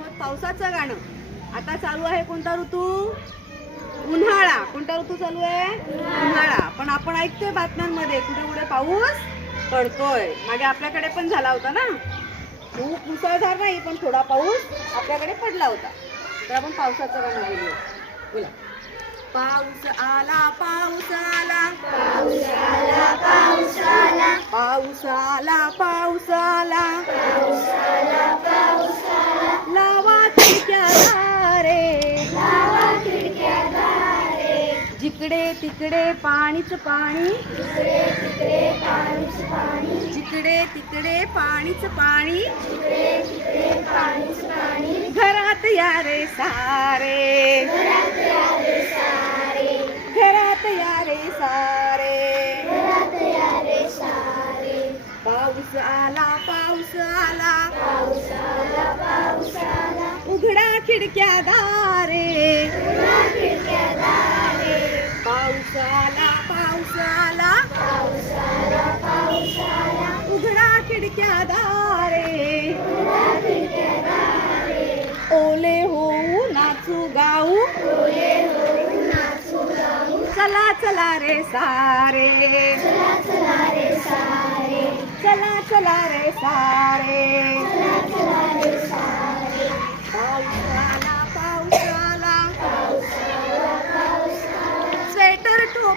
आहोत पावसाचं गाणं. आता चालू आहे कोणता ऋतू? उन्हाळा. कोणता ऋतू चालू आहे? उन्हाळा. पण आपण ऐकतोय बातम्यांमध्ये. कुठे कुठे पाऊस पडतोय. मागे आपल्याकडे पण झाला होता ना? खूप मुसळधार नाही पण थोडा पाऊस आपल्याकडे पडला होता. तर आपण पावसाचं गाणं बोलूया. बोला. पाऊस आला पाऊस आला. पाऊस आला पाऊस आला. पाऊस आला पाऊस आला. जिकडे तिकडे पाणीच पाणी. जिकडे तिकडे पाणीच पाणी. घरात या रे सारे. घरात या रे सारे. पाऊस आला पाऊस आला. उघडा खिडक्या दारे. पाऊस आला पाऊस आला उघडा खिडक्या दारे. ओले होऊ नाचू गाऊ. चला चला रे सारे. चला चला रे सारे.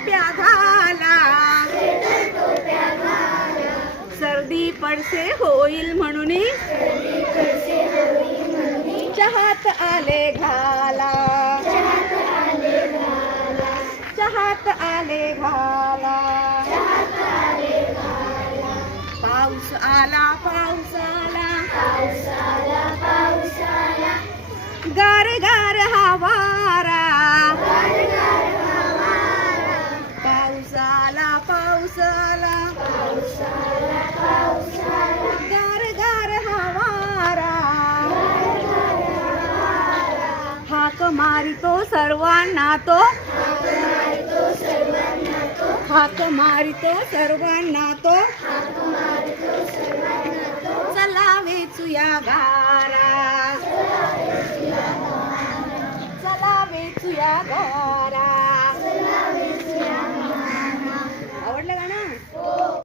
टोप्या घाला सर्दी पडसे होईल म्हणून चहात आले घाला. चहात आले घाला. पाऊस आला पाऊस आला मारितो सर्वांना तो. हाक मारितो सर्वांना तो. चला वेचूया गा